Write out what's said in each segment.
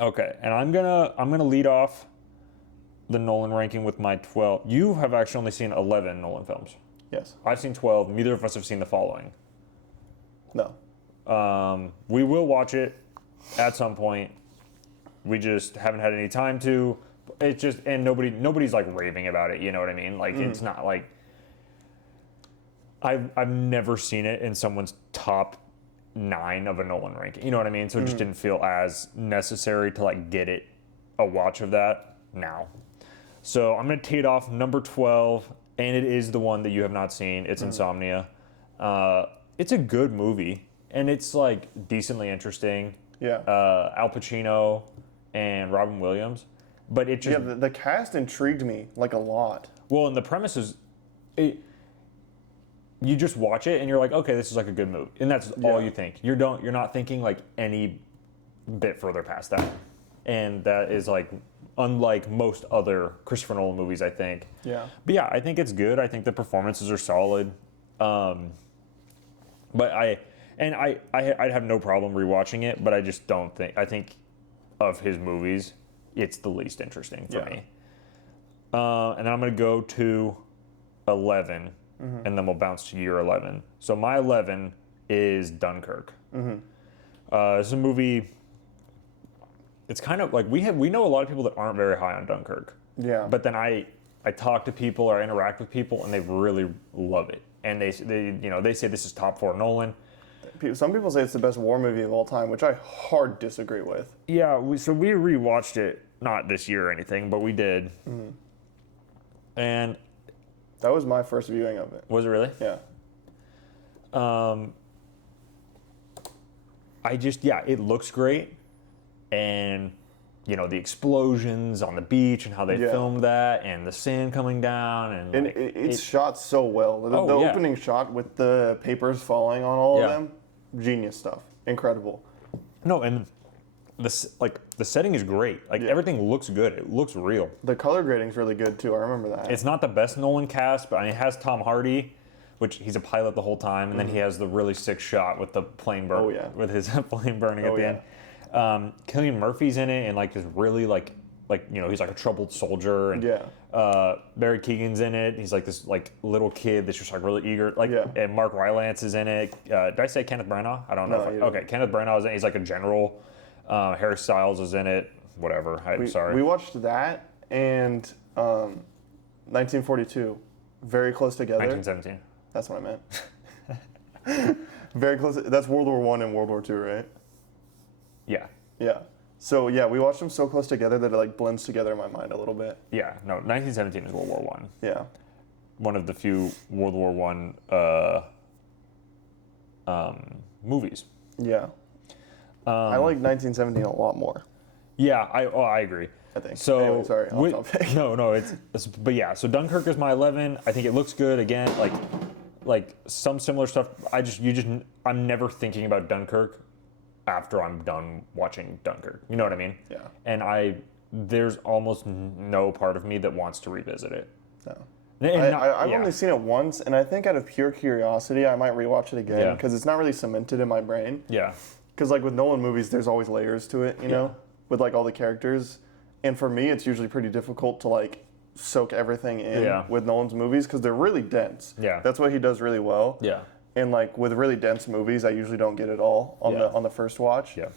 Okay, and I'm gonna lead off the Nolan ranking with my 12. You have actually only seen 11 Nolan films. Yes. I've seen 12. Neither of us have seen the following. No. We will watch it at some point. We just haven't had any time to. It's just, and nobody's like raving about it. You know what I mean? Like it's not like I've never seen it in someone's top 9 of a Nolan ranking. You know what I mean? So it just didn't feel as necessary to like get it a watch of that now. So I'm gonna tee it off number 12, and it is the one that you have not seen. It's Insomnia. It's a good movie, and it's like decently interesting. Yeah. Al Pacino and Robin Williams, but it just the cast intrigued me like a lot. well, and the premise is, you just watch it and you're like, okay, this is like a good movie, and that's all you think. You're not thinking like any bit further past that, and that is like unlike most other Christopher Nolan movies, I think. Yeah. But yeah, I think it's good. I think the performances are solid. But I'd have no problem rewatching it, but I just don't think. I think of his movies, it's the least interesting for me. And then I'm going to go to 11, and then we'll bounce to year 11. So my 11 is Dunkirk. This is a movie. It's kind of like we know a lot of people that aren't very high on Dunkirk. Yeah. But then I talk to people or I interact with people, and they really love it. And they say this is top 4 Nolan. Some people say it's the best war movie of all time, which I hard disagree with. Yeah, we rewatched it, not this year or anything, but we did. And that was my first viewing of it. Was it really? Yeah. It looks great, and the explosions on the beach and how they filmed that, and the sand coming down, and it's shot so well. The opening shot with the papers falling on all of them, genius stuff, incredible. No, and the setting is great. Like everything looks good. It looks real. The color grading's really good too. I remember that. It's not the best Nolan cast, but it has Tom Hardy, which he's a pilot the whole time, and then he has the really sick shot with the plane burn, with his plane burning at the end. Cillian Murphy's in it, and like is really like he's like a troubled soldier, and Barry Keoghan's in it. He's like this like little kid that's just like really eager, and Mark Rylance is in it. Did I say Kenneth Branagh? I don't know. Okay, Kenneth Branagh is in it. He's like a general. Harry Styles is in it. Whatever. I'm sorry. We watched that and 1942, very close together. 1917. That's what I meant. Very close. That's World War I and World War II, right? Yeah. Yeah. So yeah, we watched them so close together that it like blends together in my mind a little bit. Yeah. No, 1917 is World War One. Yeah. One of the few World War One movies. Yeah. I like 1917 a lot more. Yeah, I agree. I think. So anyway, sorry, off topic. No, but yeah. So Dunkirk is my 11. I think it looks good. Again, like some similar stuff. I'm never thinking about Dunkirk after I'm done watching Dunkirk. You know what I mean? Yeah. And there's almost no part of me that wants to revisit it. No. I've only seen it once, and I think out of pure curiosity, I might rewatch it again because it's not really cemented in my brain. Yeah. Because like with Nolan movies, there's always layers to it, you know, with like all the characters. And for me, it's usually pretty difficult to like soak everything in with Nolan's movies because they're really dense. Yeah. That's what he does really well. Yeah. And like with really dense movies, I usually don't get it all on the first watch. Yeah.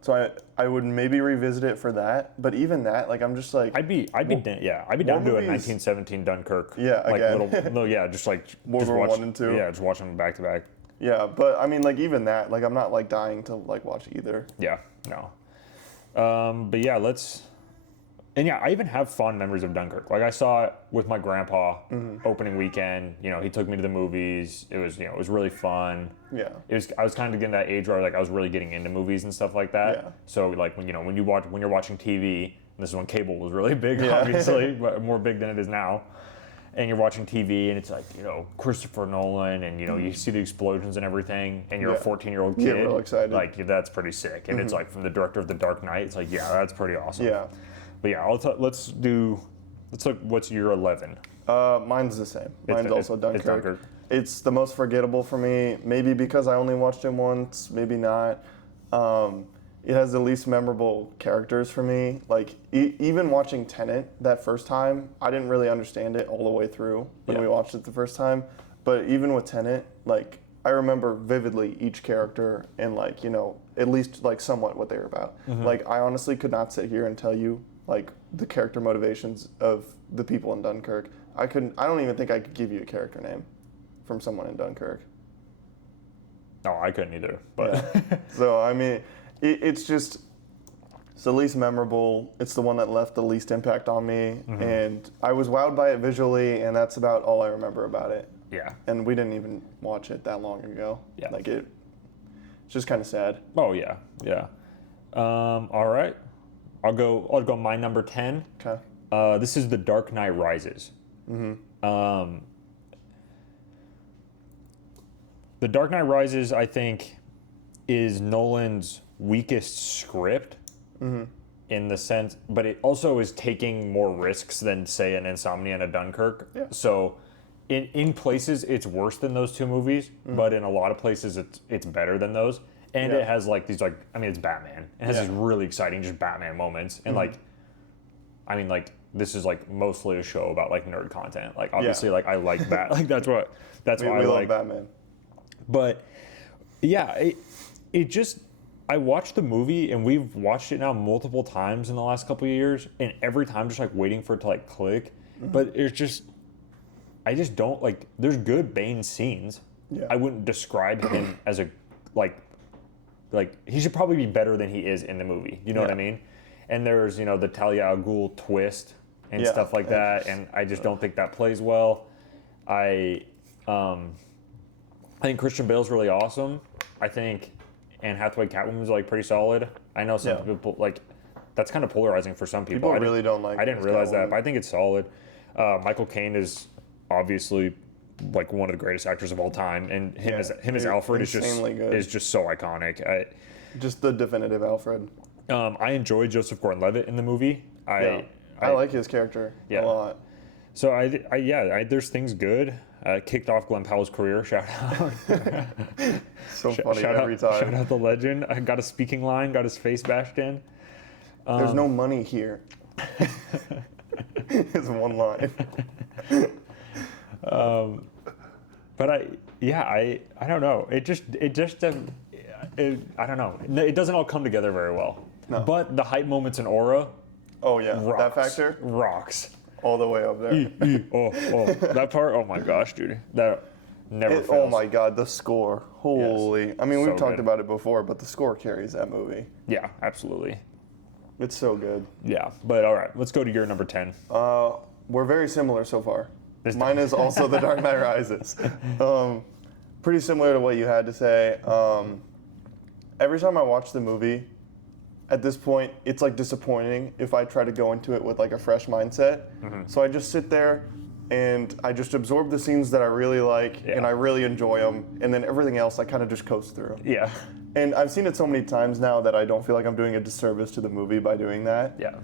So I would maybe revisit it for that, but even that, like I'm just like I'd be down to do a 1917 Dunkirk. Yeah, like again. just like World War watch, I and II. Yeah, just watch them back to back. Yeah, but I mean, like even that, like I'm not like dying to like watch either. Yeah, no. But yeah, I even have fond memories of Dunkirk. Like I saw it with my grandpa opening weekend. You know, he took me to the movies. It was, it was really fun. Yeah. I was kind of getting that age where I was really getting into movies and stuff like that. Yeah. So like when you're watching TV, and this is when cable was really big, obviously, but more big than it is now. And you're watching TV, and it's like, Christopher Nolan, and, you see the explosions and everything, and you're a 14-year-old kid. Get real excited. Like, that's pretty sick. And it's like from the director of The Dark Knight. It's like, yeah, that's pretty awesome. Yeah. But yeah, let's look, what's your 11? Mine's the same. Mine's also Dunkirk. It's Dunkirk. It's the most forgettable for me, maybe because I only watched it once, maybe not. it has the least memorable characters for me. Like, even watching Tenet that first time, I didn't really understand it all the way through when we watched it the first time. But even with Tenet, like, I remember vividly each character and, like, you know, at least, like, somewhat what they were about. Mm-hmm. Like, I honestly could not sit here and tell you, like, the character motivations of the people in Dunkirk. I don't even think I could give you a character name from someone in Dunkirk. No, I couldn't either. But yeah. So, I mean, it's just, it's the least memorable. It's the one that left the least impact on me. Mm-hmm. And I was wowed by it visually, and that's about all I remember about it. Yeah. And we didn't even watch it that long ago. Yeah. Like, it's just kind of sad. Oh, yeah. Yeah. All right. I'll go my number 10. Okay. This is The Dark Knight Rises. Mm-hmm. The Dark Knight Rises, I think, is Nolan's weakest script in the sense, but it also is taking more risks than, say, an Insomnia and a Dunkirk. Yeah. So in places, it's worse than those two movies, but in a lot of places, it's better than those. And it has, like, these, like, I mean, it's Batman. It has these really exciting just Batman moments. And, like, I mean, like, this is, like, mostly a show about, like, nerd content. Like, obviously, like, I like that. Like, that's why I love like Batman. But, yeah, it just, I watched the movie, and we've watched it now multiple times in the last couple of years, and every time just, like, waiting for it to, like, click. But it's just, I just don't, like, there's good Bane scenes. Yeah. I wouldn't describe him as a, like, he should probably be better than he is in the movie. You know what I mean? And there's, you know, the Talia al Ghul twist and stuff like that, and I just don't think that plays well. I think Christian Bale's really awesome. I think Anne Hathaway Catwoman's, like, pretty solid. I know some people, like, that's kind of polarizing for some people. People really don't like. I didn't realize that, but I think it's solid. Michael Caine is obviously, like, one of the greatest actors of all time, and him as Alfred is just so iconic. Just the definitive Alfred. I enjoyed Joseph Gordon-Levitt in the movie. I like his character a lot. So there's things good. Kicked off Glenn Powell's career. Shout out. So funny every time. Shout out the legend. I got a speaking line. Got his face bashed in. There's no money here. It's one line. But I don't know. I don't know. It doesn't all come together very well. No. But the hype moments in Aura. Oh yeah, rocks, that factor rocks all the way up there. That part. Oh my gosh, dude, that never fails. Oh my god, the score. Holy. Yes. I mean, we've talked about it before, but the score carries that movie. Yeah, absolutely. It's so good. Yeah, but all right, let's go to your number 10. We're very similar so far. Mine is also The Dark Knight Rises. Pretty similar to what you had to say. Every time I watch the movie, at this point, it's, like, disappointing if I try to go into it with, like, a fresh mindset. Mm-hmm. So I just sit there and I just absorb the scenes that I really like and I really enjoy them, and then everything else I kind of just coast through. Yeah. And I've seen it so many times now that I don't feel like I'm doing a disservice to the movie by doing that. Yeah.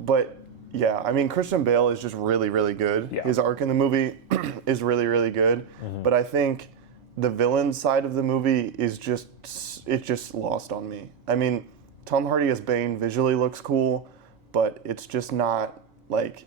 But yeah, I mean, Christian Bale is just really, really good. Yeah. His arc in the movie is really, really good. Mm-hmm. But I think the villain side of the movie is just lost on me. I mean, Tom Hardy as Bane visually looks cool, but it's just not, like,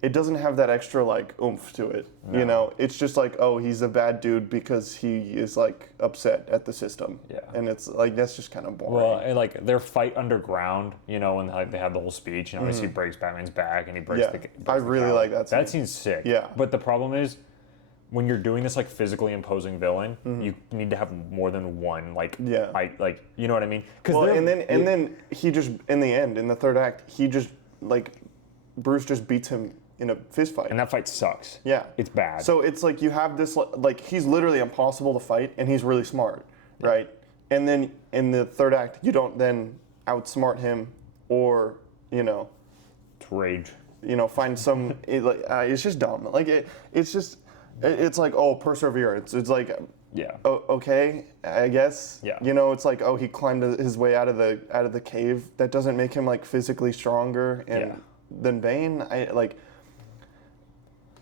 it doesn't have that extra, like, oomph to it. No. You know, it's just like, oh, he's a bad dude because he is, like, upset at the system. Yeah. And it's like, that's just kind of boring. Well, and, like, their fight underground, you know, when, like, they have the whole speech, you know, he breaks Batman's back and he breaks the I really like that scene. That scene's sick. Yeah. But the problem is, when you're doing this, like, physically imposing villain, you need to have more than one, like, like, you know what I mean? Well, and then he just, in the end, in the third act, he just, like, Bruce just beats him in a fist fight. And that fight sucks. Yeah. It's bad. So it's like you have this, like, he's literally impossible to fight, and he's really smart, right? And then in the third act, you don't then outsmart him or, you know... It's rage. You know, find some... it's just dumb. Like, it's just... It's like, oh, perseverance. It's like... Yeah. Oh, okay, I guess. Yeah. You know, it's like, oh, he climbed his way out of the cave. That doesn't make him, like, physically stronger than Bane.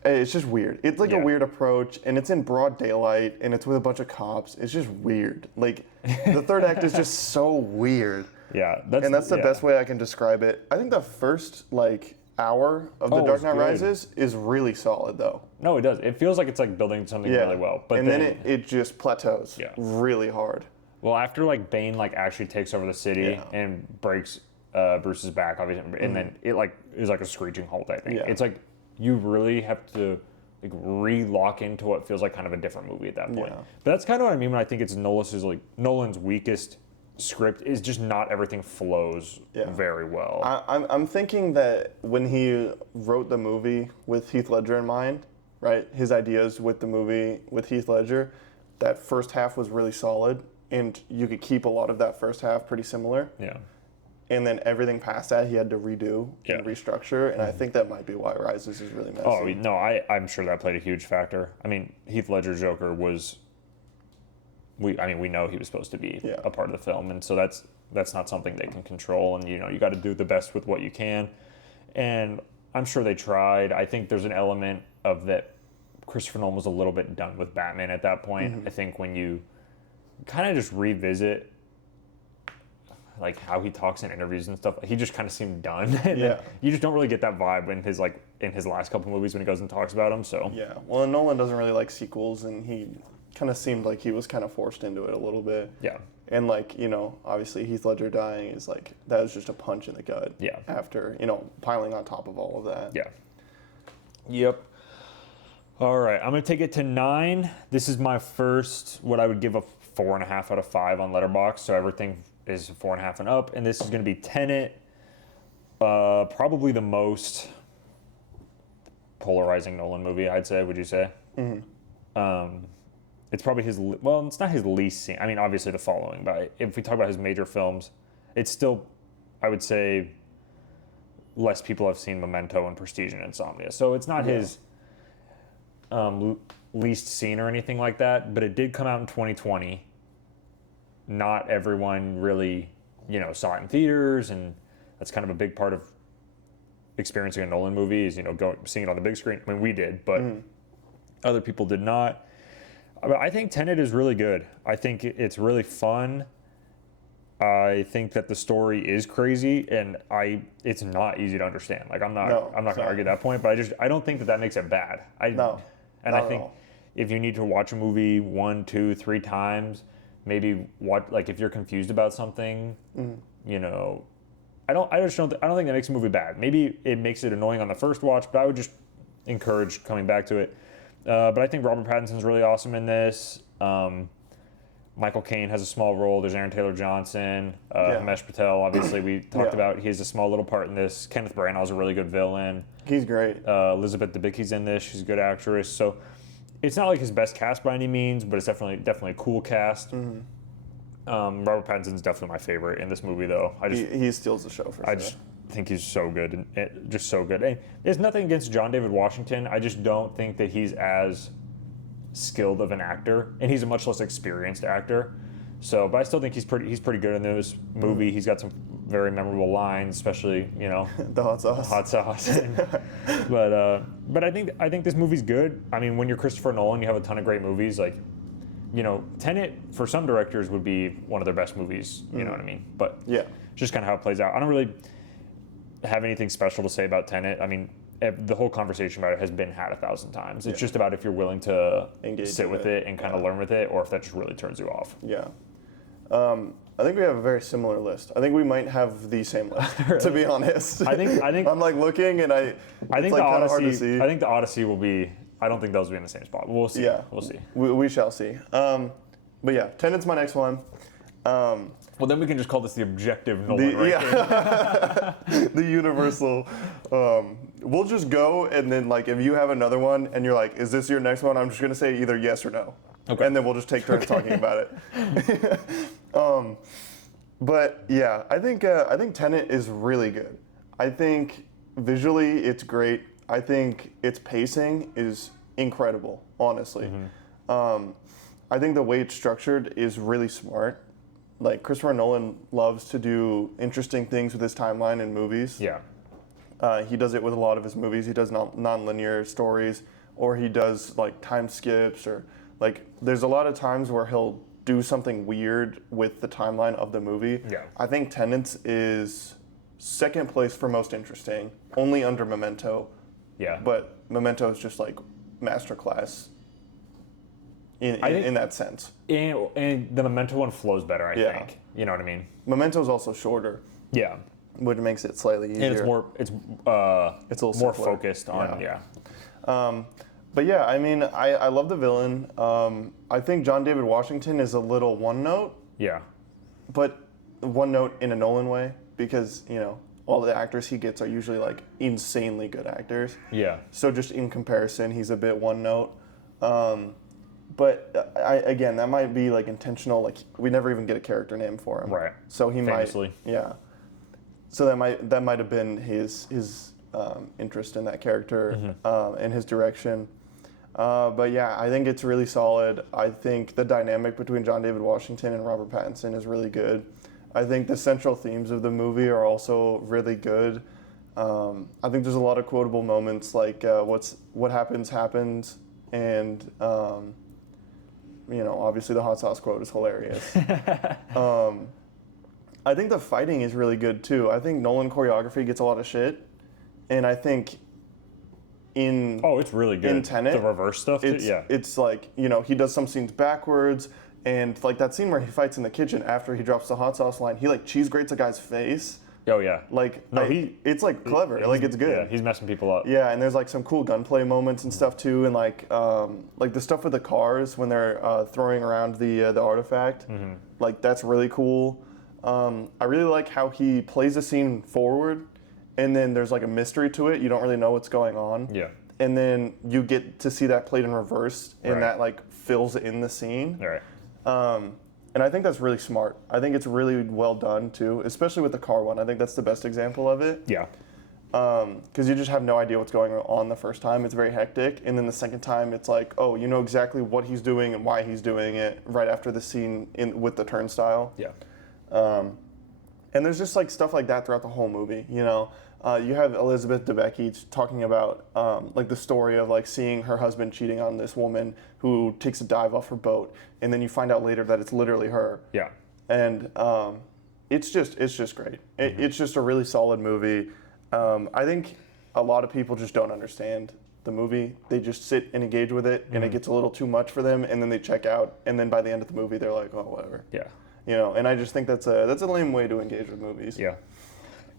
It's just weird. It's like a weird approach, and it's in broad daylight, and it's with a bunch of cops. It's just weird. Like, the third act is just so weird. Yeah. That's the best way I can describe it. I think the first, like, hour of The Dark Knight Rises is really solid, though. No, it does. It feels like it's, like, building something really well. But then it just plateaus really hard. Well, after, like, Bane, like, actually takes over the city and breaks Bruce's back, obviously, and then it, like, is like a screeching halt, I think. It's like, you really have to like re-lock into what feels like kind of a different movie at that point. Yeah. But that's kind of what I mean when I think it's Nolan's weakest script is just not everything flows very well. I'm thinking that when he wrote the movie with Heath Ledger in mind, right? His ideas with the movie with Heath Ledger, that first half was really solid, and you could keep a lot of that first half pretty similar. Yeah. And then everything past that he had to redo and restructure, and I think that might be why Rises is really messy. Oh no, I'm sure that played a huge factor. I mean, Heath Ledger's Joker was. We know he was supposed to be a part of the film, and so that's not something they can control, and you got to do the best with what you can. And I'm sure they tried. I think there's an element of that. Christopher Nolan was a little bit done with Batman at that point. I think when you kind of just revisit. Like how he talks in interviews and stuff, he just kind of seemed done. And you just don't really get that vibe in his last couple movies when he goes and talks about them. So well, and Nolan doesn't really like sequels, and he kind of seemed like he was kind of forced into it a little bit. Yeah. And like obviously Heath Ledger dying is like that was just a punch in the gut. Yeah. After piling on top of all of that. Yeah. Yep. All right, I'm gonna take it to 9. This is my first what I would give a 4.5 out of 5 on Letterboxd. So everything is 4.5 and up, and this is going to be Tenet, probably the most polarizing Nolan movie, I'd say. Would you say? Mm-hmm. It's probably it's not his least seen. I mean, obviously The Following, but if we talk about his major films, it's still, I would say, less people have seen Memento and Prestige and Insomnia. So it's not his least seen or anything like that, but it did come out in 2020. Not everyone really, saw it in theaters, and that's kind of a big part of experiencing a Nolan movie is, seeing it on the big screen. I mean, we did, but other people did not. But I think Tenet is really good. I think it's really fun. I think that the story is crazy, and it's not easy to understand. Like I'm not going to argue that point, but I don't think that makes it bad. I think if you need to watch a movie 1, 2, 3 times. Maybe if you're confused about something, I don't think that makes a movie bad. Maybe it makes it annoying on the first watch, but I would just encourage coming back to it. But I think Robert Pattinson's really awesome in this. Michael Caine has a small role. There's Aaron Taylor Johnson, Himesh Patel. Obviously, we talked about he has a small little part in this. Kenneth Branagh's a really good villain. He's great. Elizabeth Debicki's in this. She's a good actress. So. It's not like his best cast by any means, but it's definitely a cool cast. Mm-hmm. Robert Pattinson's definitely my favorite in this movie, though. He steals the show for sure. I just think he's so good, and just so good. And there's nothing against John David Washington. I just don't think that he's as skilled of an actor, and he's a much less experienced actor. So, but I still think he's pretty good in this movie. He's got some very memorable lines, especially the hot sauce. Hot sauce. But I think this movie's good. I mean, when you're Christopher Nolan, you have a ton of great movies. Like, Tenet for some directors would be one of their best movies. You know what I mean? But just kind of how it plays out. I don't really have anything special to say about Tenet. I mean, the whole conversation about it has been had 1,000 times. It's just about if you're willing to sit with it and kind of learn with it, or if that just really turns you off. Yeah. I think we have a very similar list. I think we might have the same list, to be honest. I think I'm like looking, and I think the Odyssey. Hard to see. I think the Odyssey will be. I don't think those will be in the same spot. We'll see. Yeah, we'll see. We shall see. But yeah, Tenet's my next one. Well, then we can just call this the objective Nolan ranking. The universal. We'll just go, and then if you have another one, and you're like, "Is this your next one?" I'm just gonna say either yes or no. Okay. And then we'll just take turns talking about it. But yeah, I think Tenet is really good. I think visually it's great. I think its pacing is incredible, honestly. Mm-hmm. I think the way it's structured is really smart. Like Christopher Nolan loves to do interesting things with his timeline in movies. Yeah. He does it with a lot of his movies. He does non-linear stories, or he does like time skips, or like there's a lot of times where he'll do something weird with the timeline of the movie. Yeah. I think Tenets is second place for most interesting, only under Memento. Yeah. But Memento is just like masterclass in that sense. And the Memento one flows better, I think. You know what I mean? Memento is also shorter. Yeah. Which makes it slightly easier. And it's a little more focused on, But yeah, I mean, I love the villain. I think John David Washington is a little one note. Yeah. But one note in a Nolan way, because, you know, all the actors he gets are usually like insanely good actors. Yeah. So just in comparison, he's a bit one note. But again, that might be like intentional. Like we never even get a character name for him. Right. So he Famously. might. Yeah. So that might have been his interest in that character and his direction. But yeah, I think it's really solid. I think the dynamic between John David Washington and Robert Pattinson is really good. I think the central themes of the movie are also really good. I think there's a lot of quotable moments, like what happens, and you know, obviously the hot sauce quote is hilarious. I think the fighting is really good too. I think Nolan choreography gets a lot of shit, and I think it's really good. In Tenet, the reverse stuff. It's like, you know, he does some scenes backwards, and like that scene where he fights in the kitchen after he drops the hot sauce line, he like cheese grates a guy's face. Oh yeah. Like it's like clever. Like it's good. Yeah, he's messing people up. Yeah, and there's like some cool gunplay moments and stuff too, and like the stuff with the cars when they're throwing around the artifact. Like that's really cool. I really like how he plays the scene forward, and then there's like a mystery to it. You don't really know what's going on. Yeah. And then you get to see that played in reverse, and that like fills in the scene. Right. And I think that's really smart. I think it's really well done too, especially with the car one. I think that's the best example of it. Yeah. Because you just have no idea what's going on the first time. It's very hectic. And then the second time, it's like, oh, you know exactly what he's doing and why he's doing it right after the scene with the turnstile. Yeah. And there's just like stuff like that throughout the whole movie, you know. You have Elizabeth Debicki talking about like the story of like seeing her husband cheating on this woman who takes a dive off her boat, and then you find out later that it's literally her. Yeah. And it's just great. It's just a really solid movie. I think a lot of people just don't understand the movie. They just sit and engage with it, and it gets a little too much for them, and then they check out, and then by the end of the movie, they're like, oh, whatever. Yeah. You know, and I just think that's a lame way to engage with movies. Yeah.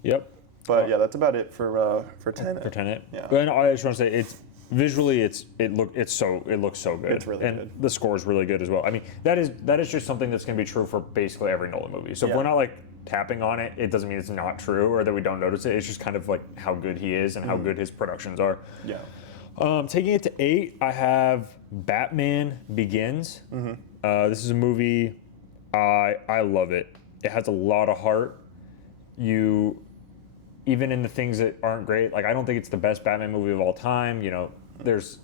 Yep. But yeah, that's about it for Tenet. For Tenet. Yeah. And I just want to say it's visually it looks so good. It's really and good. The score is really good as well. I mean, that is just something that's going to be true for basically every Nolan movie. So if we're not like tapping on it, it doesn't mean it's not true or that we don't notice it. It's just kind of like how good he is and how good his productions are. Yeah. Taking it to 8, I have Batman Begins. This is a movie. I love it. It has a lot of heart. Even in the things that aren't great, like I don't think it's the best Batman movie of all time. You know, there's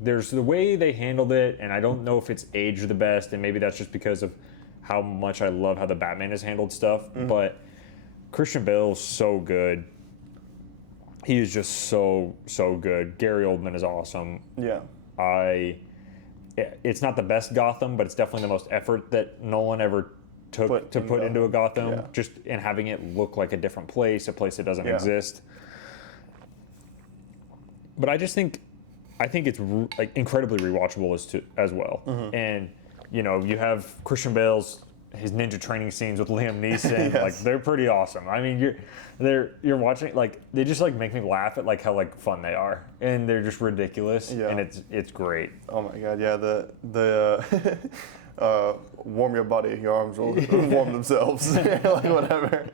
the way they handled it, and I don't know if it's aged the best, and maybe that's just because of how much I love how the Batman has handled stuff. But Christian Bale is so good. He is just so good. Gary Oldman is awesome. Yeah. It's not the best Gotham, but it's definitely the most effort that Nolan ever took to put into a Gotham, just in having it look like a different place, a place that doesn't exist. But I think it's like incredibly rewatchable as well. And you know, you have Christian Bale's his ninja training scenes with Liam Neeson, like they're pretty awesome. I mean, you're watching, like they just like make me laugh at like how like fun they are, and they're just ridiculous, and it's great. Oh my god, yeah, the warm your body, your arms will warm themselves, like whatever.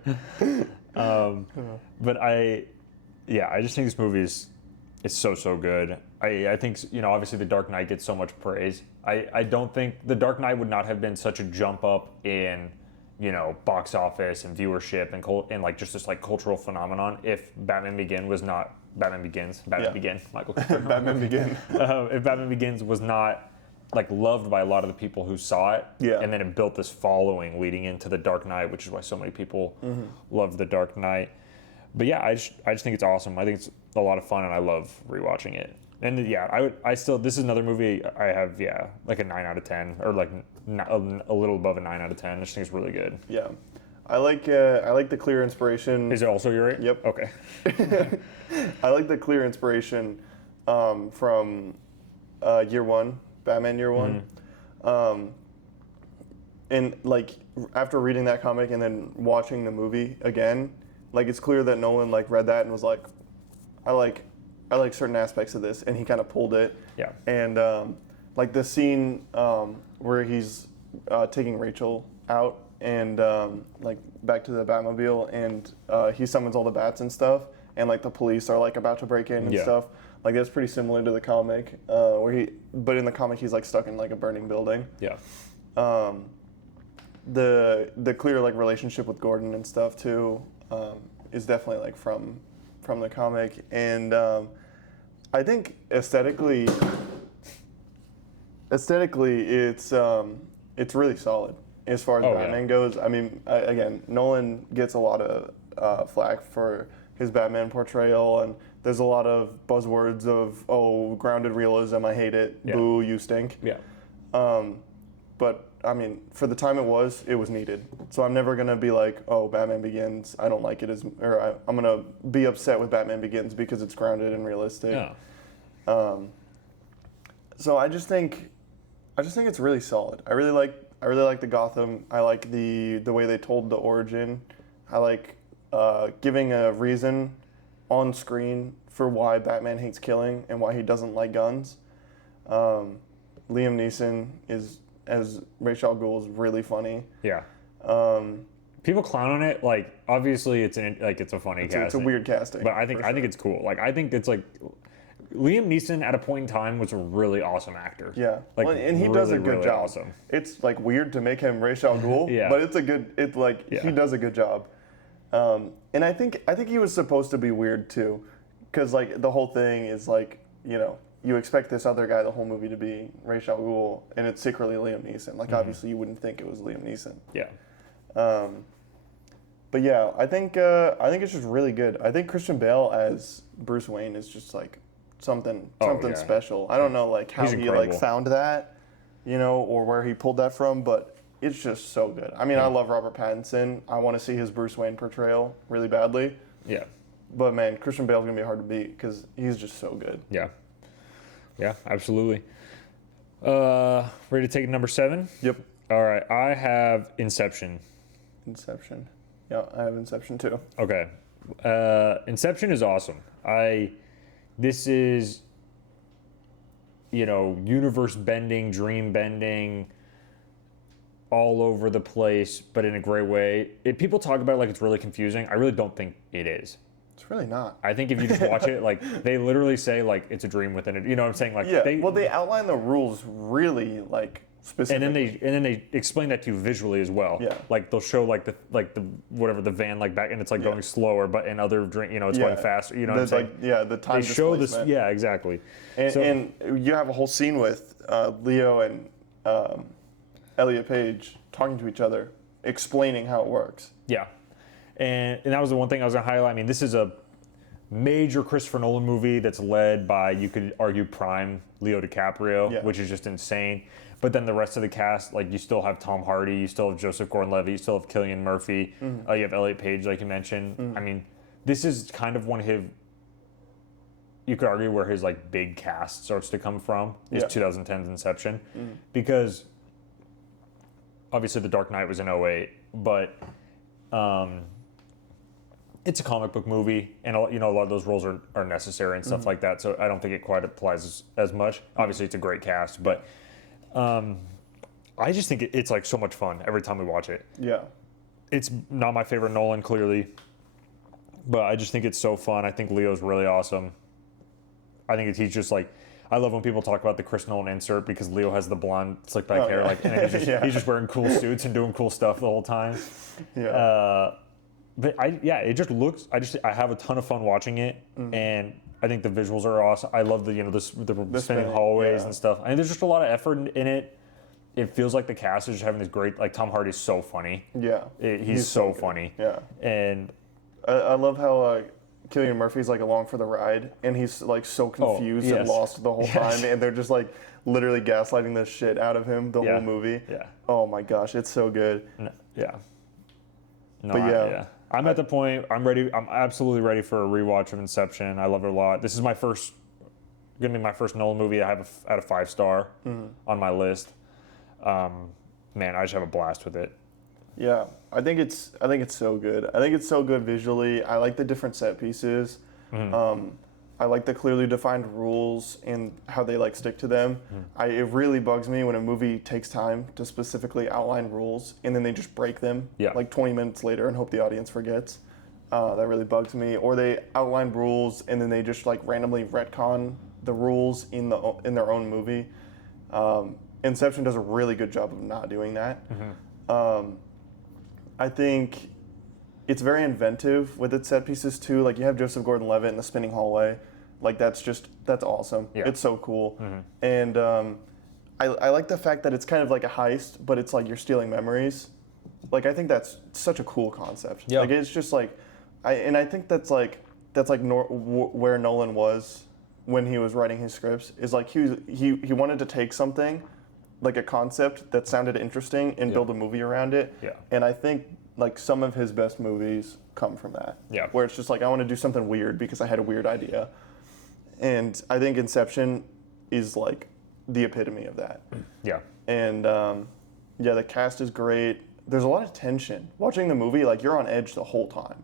But I just think this movie is so good. I think, you know, obviously The Dark Knight gets so much praise. I don't think The Dark Knight would not have been such a jump up in, you know, box office and viewership and like just this like cultural phenomenon if Batman Begins was not Batman Begins, Michael. Batman Begin. If Batman Begins was not like loved by a lot of the people who saw it, and then it built this following leading into The Dark Knight, which is why so many people love The Dark Knight. But yeah, I just think it's awesome. I think it's a lot of fun, and I love rewatching it. And yeah, this is another movie I have, like a 9 out of 10, or like a little above a 9 out of 10. I just think it's really good. Yeah. I like the clear inspiration. Is it also your rate? Yep. Okay. I like the clear inspiration from Year One, Batman Year One. And like after reading that comic and then watching the movie again, like it's clear that Nolan like read that and was like, I like certain aspects of this, and he kind of pulled it. Yeah. And like the scene where he's taking Rachel out and like back to the Batmobile, and he summons all the bats and stuff, and like the police are like about to break in and stuff. Like that's pretty similar to the comic, but in the comic he's like stuck in like a burning building. Yeah. The clear like relationship with Gordon and stuff too is definitely like from the comic, and I think aesthetically it's really solid as far as Batman goes. I mean, again, Nolan gets a lot of flack for his Batman portrayal, and there's a lot of buzzwords of grounded realism. I hate it. Yeah. Boo, you stink. Yeah. But I mean, for the time it was needed. So I'm never gonna be like, oh, Batman Begins, I don't like it I'm gonna be upset with Batman Begins because it's grounded and realistic. Yeah. So I just think it's really solid. I really like the Gotham. I like the way they told the origin. I like giving a reason on screen for why Batman hates killing and why he doesn't like guns. Liam Neeson as Ra's al Ghul is really funny. Yeah. People clown on it. Like, obviously, it's a funny casting. It's a weird casting. But I think it's cool. Like, I think it's like Liam Neeson at a point in time was a really awesome actor. Yeah. Like, and he does a good really job. Awesome. It's like weird to make him Ra's al Ghul, but he does a good job. And I think he was supposed to be weird too, because like the whole thing is like, you know, you expect this other guy the whole movie to be Ra's al Ghul, and it's secretly Liam Neeson. Like, obviously, you wouldn't think it was Liam Neeson. Yeah. But yeah, I think it's just really good. I think Christian Bale as Bruce Wayne is just like something special. I don't know like how he like found that, you know, or where he pulled that from, but it's just so good. I mean, I love Robert Pattinson. I want to see his Bruce Wayne portrayal really badly. Yeah. But man, Christian Bale's gonna be hard to beat because he's just so good. Yeah. Yeah, absolutely. Ready to take number 7? Yep. All right, I have Inception. Inception. Yeah, I have Inception too. Okay. Inception is awesome. This is, you know, universe bending, dream bending, all over the place, but in a great way. People talk about it like it's really confusing. I really don't think it is. It's really not. I think if you just watch it, like, they literally say, like, it's a dream within it. You know what I'm saying? Like, they outline the rules really, like, specifically. And then they explain that to you visually as well. Yeah. Like, they'll show, like, the van, like, back, and it's, like, going slower, but in other drink, you know, it's going faster. You know what I'm saying? Like, the time they show this. Yeah, exactly. And you have a whole scene with Leo and Elliot Page talking to each other, explaining how it works. Yeah. And that was the one thing I was going to highlight. I mean, this is a major Christopher Nolan movie that's led by, you could argue, prime Leo DiCaprio, which is just insane. But then the rest of the cast, like, you still have Tom Hardy, you still have Joseph Gordon-Levitt, you still have Cillian Murphy, you have Elliot Page, like you mentioned. I mean, this is kind of one of his, you could argue, where his, like, big cast starts to come from, is 2010's Inception. Because, obviously, The Dark Knight was in 2008, but it's a comic book movie, and you know, a lot of those roles are necessary and stuff like that. So I don't think it quite applies as much. Obviously, it's a great cast, but I just think it's like so much fun every time we watch it. Yeah, it's not my favorite Nolan, clearly, but I just think it's so fun. I think Leo's really awesome. I think he's just like, I love when people talk about the Chris Nolan insert because Leo has the blonde slick back hair, like, and he's just wearing cool suits and doing cool stuff the whole time. Yeah. But it just looks. I have a ton of fun watching it, and I think the visuals are awesome. I love the spinning hallways and stuff. I mean, there's just a lot of effort in it. It feels like the cast is just having this great. Like, Tom Hardy's so funny. Yeah, He's so funny. Yeah, and I love how Cillian Murphy's like along for the ride, and he's like so confused and lost the whole time, and they're just like literally gaslighting the shit out of him the whole movie. Yeah. Oh my gosh, it's so good. No, yeah. No, But I'm at the point. I'm ready. I'm absolutely ready for a rewatch of Inception. I love it a lot. This is gonna be my first Nolan movie. I have at a 5-star on my list. Man, I just have a blast with it. Yeah, I think it's so good. I think it's so good visually. I like the different set pieces. I like the clearly defined rules and how they like stick to them. It really bugs me when a movie takes time to specifically outline rules and then they just break them like 20 minutes later and hope the audience forgets. That really bugs me. Or they outline rules and then they just like randomly retcon the rules in their own movie. Inception does a really good job of not doing that. I think it's very inventive with its set pieces too. Like you have Joseph Gordon-Levitt in the spinning hallway. Like that's awesome. Yeah. It's so cool. And I like the fact that it's kind of like a heist, but it's like you're stealing memories. Like I think that's such a cool concept. Yeah. Like it's just like, I think that's where Nolan was when he was writing his scripts. Is like he wanted to take something, like a concept that sounded interesting and build a movie around it. Yeah. And I think like some of his best movies come from that. Yeah. Where it's just like I want to do something weird because I had a weird idea. And I think Inception is like the epitome of that. Yeah. And the cast is great. There's a lot of tension. Watching the movie, like you're on edge the whole time.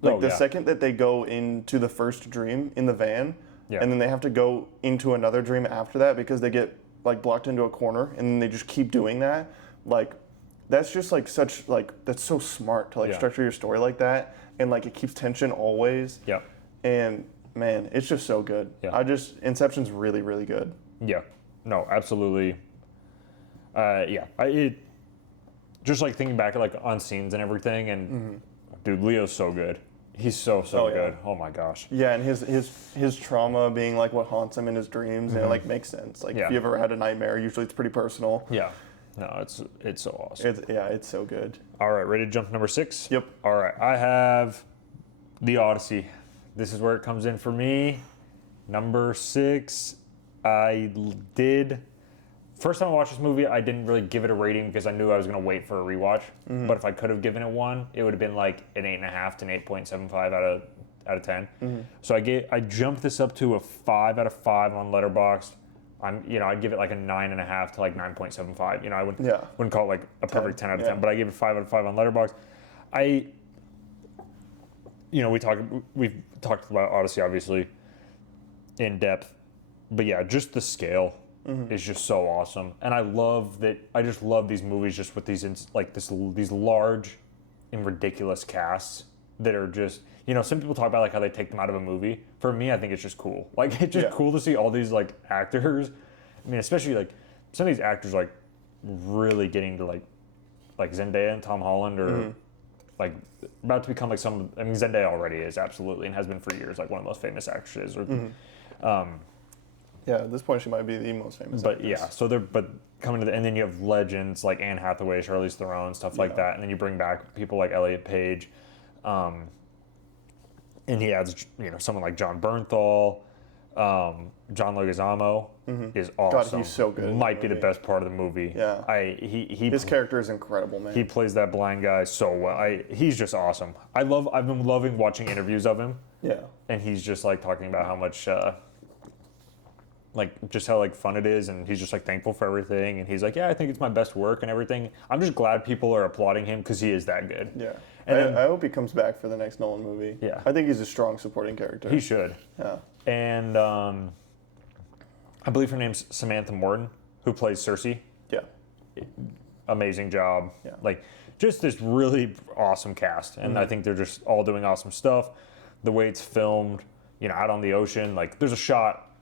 Like the second that they go into the first dream in the van, and then they have to go into another dream after that because they get like blocked into a corner, and then they just keep doing that. Like, that's just like that's so smart to like structure your story like that, and like it keeps tension always. Yeah. And man, it's just so good. Yeah. Inception's really, really good. Yeah. No, absolutely. Just like thinking back like on scenes and everything, and dude, Leo's so good. He's so good. Oh my gosh. Yeah, and his trauma being like what haunts him in his dreams, and it like makes sense. Like if you ever had a nightmare, usually it's pretty personal. Yeah. No, it's so awesome. It's so good. All right, ready to jump to number 6? Yep. All right, I have The Odyssey. This is where it comes in for me. Number 6. First time I watched this movie, I didn't really give it a rating because I knew I was going to wait for a rewatch. But if I could have given it one, it would have been like an 8.5 to an 8.75 out of 10. So I jumped this up to a 5 out of 5 on Letterboxd. I'd give it like a 9.5 to like 9.75. I wouldn't call it like a perfect 10 out of 10, but I gave it 5 out of 5 on Letterboxd. We've talked about Odyssey obviously in depth, but yeah, just the scale is just so awesome, and I just love these movies just with these large and ridiculous casts that are just, some people talk about like how they take them out of a movie. For me, I think it's just cool. Like it's just cool to see all these like actors. I mean, especially like some of these actors like really getting to like Zendaya and Tom Holland are like about to become like Zendaya already is absolutely and has been for years like one of the most famous actresses. At this point she might be the most famous. But actress. But coming to and then you have legends like Anne Hathaway, Charlize Theron, stuff like that, and then you bring back people like Elliot Page, and he adds someone like John Bernthal, John Leguizamo is awesome. God, he's so good. Might be the best part of the movie. Yeah, his character is incredible, man. He plays that blind guy so well. He's just awesome. I've been loving watching interviews of him. Yeah, and he's just like talking about how much. Just how fun it is, and he's just thankful for everything, and he's like, I think it's my best work and everything. I'm just glad people are applauding him because he is that good. Yeah, and I hope he comes back for the next Nolan movie. Yeah, I think he's a strong supporting character. He should. Yeah, and I believe her name's Samantha Morton, who plays Cersei. Yeah, amazing job. Yeah, just this really awesome cast, and I think they're just all doing awesome stuff. The way it's filmed, out on the ocean, there's a shot